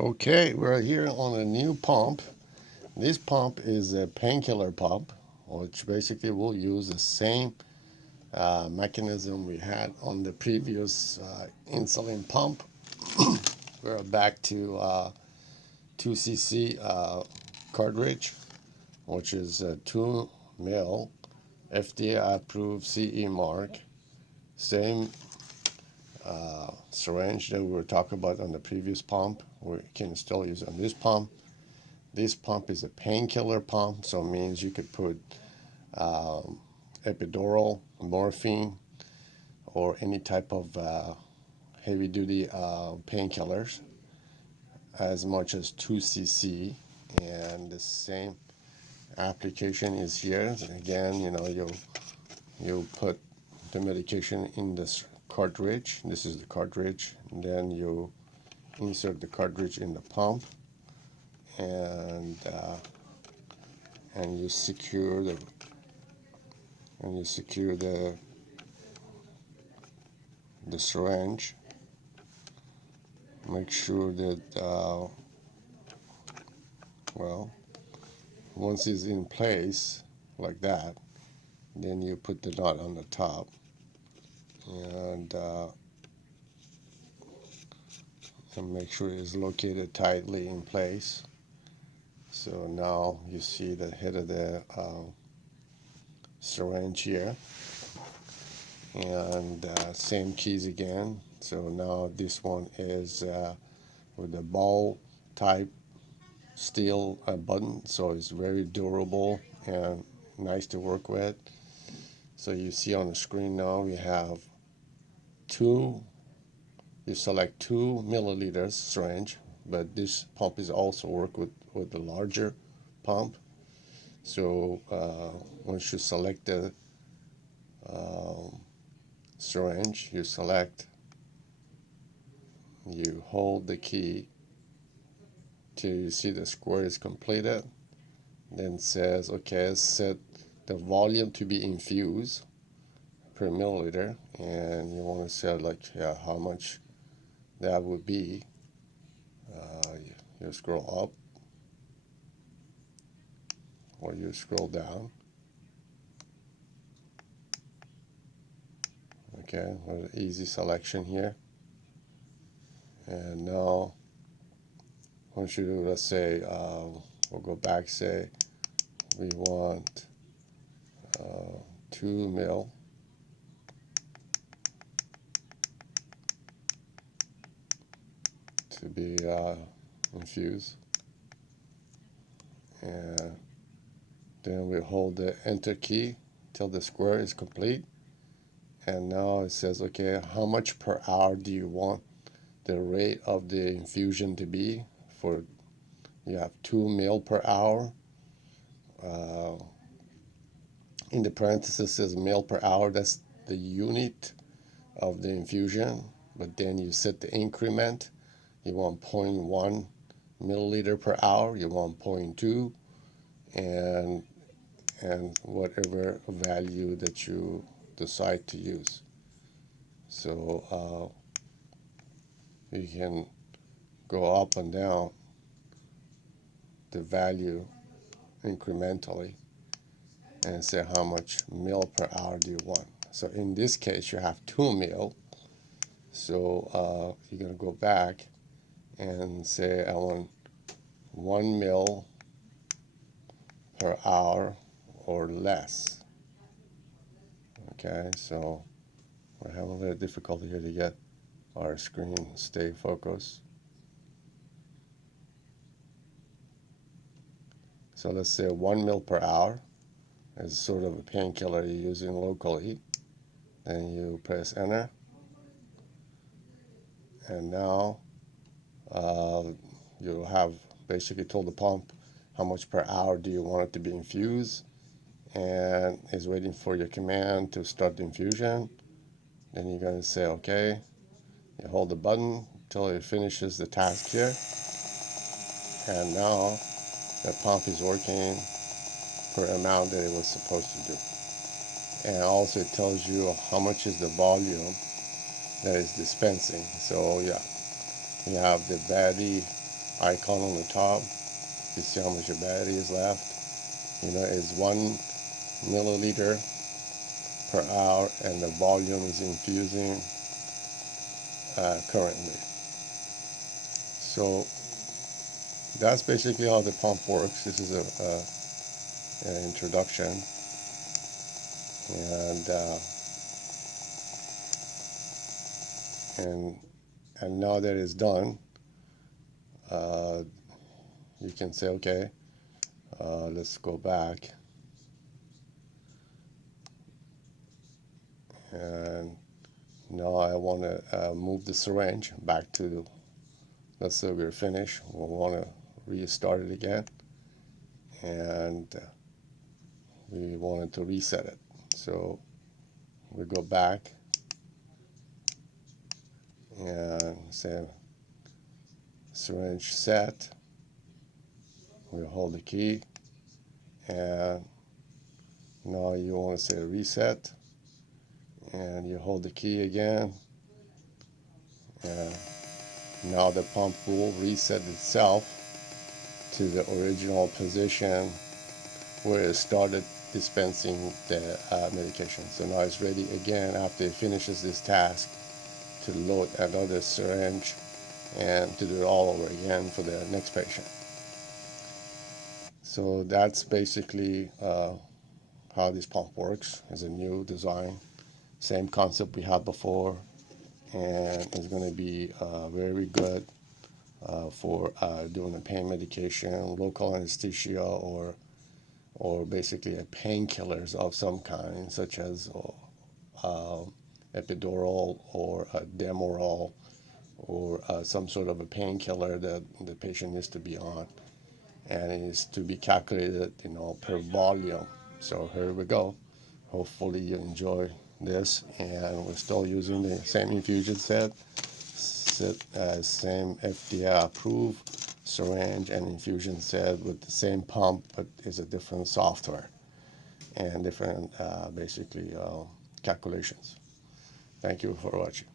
Okay, we're here on a new pump. This pump is a painkiller pump, which basically will use the same mechanism we had on the previous insulin pump. We're back to 2cc cartridge, which is a 2 mil FDA approved CE mark. Same syringe that we were talking about on the previous pump. We can still use it on this pump. This pump is a painkiller pump, so it means you could put epidural, morphine, or any type of heavy-duty painkillers, as much as 2cc. And the same application is here. Again, you'll put the medication in this cartridge. This is the cartridge. And then you insert the cartridge in the pump, and you secure the syringe. Make sure that well, once it's in place like that, then you put the nut on the top, and make sure it's located tightly in place. So now you see the head of the syringe here, and same keys again. So now this one is with the ball type steel button, so it's very durable and nice to work with. So you see on the screen now we have you select 2 milliliters syringe, but this pump is also work with the larger pump. So once you select the syringe, you hold the key till you see the square is completed. Then it says, okay, set the volume to be infused per milliliter, and you want to set how much that would be. You scroll up or you scroll down. Okay, an easy selection here. And now, once you do, let's say, we'll go back, say, we want 2 mil. To be infused. And then we hold the enter key till the square is complete. And now it says, okay, how much per hour do you want the rate of the infusion to be? For you have 2 mil per hour. In the parentheses it says mil per hour. That's the unit of the infusion. But then you set the increment. You want 0.1 milliliter per hour. You want 0.2, and whatever value that you decide to use. So you can go up and down the value incrementally and say how much mil per hour do you want. So in this case you have 2 mil. So you're going to go back and say I want 1 mil per hour or less. Okay, so we're having a little difficulty here to get our screen stay focused. So let's say 1 mil per hour is sort of a painkiller you're using locally. Then you press enter, and now you'll have basically told the pump how much per hour do you want it to be infused, and is waiting for your command to start the infusion. Then you're going to say okay. You hold the button until it finishes the task here, and now the pump is working for the amount that it was supposed to do. And also it tells you how much is the volume that is dispensing. So yeah, you have the body icon on the top. You see how much your battery is left. It's 1 milliliter per hour, and the volume is infusing currently. So that's basically how the pump works. This is an introduction, and and and now that it's done, uh, you can say, okay, let's go back, and now I want to move the syringe back to, let's say we're finished. We'll want to restart it again, and we wanted to reset it. So we go back and say syringe set. We hold the key, and now you want to say reset, and you hold the key again, and now the pump will reset itself to the original position where it started dispensing the medication. So now it's ready again after it finishes this task to load another syringe and to do it all over again for the next patient. So that's basically how this pump works. It's a new design, same concept we had before, and it's going to be very good for doing a pain medication, local anesthesia, or basically a painkillers of some kind, such as epidural or a Demerol, or some sort of a painkiller that the patient needs to be on, and it is to be calculated, per volume. So here we go. Hopefully you enjoy this, and we're still using the same infusion set, same FDA approved syringe and infusion set with the same pump, but it's a different software and different basically calculations. Thank you for watching.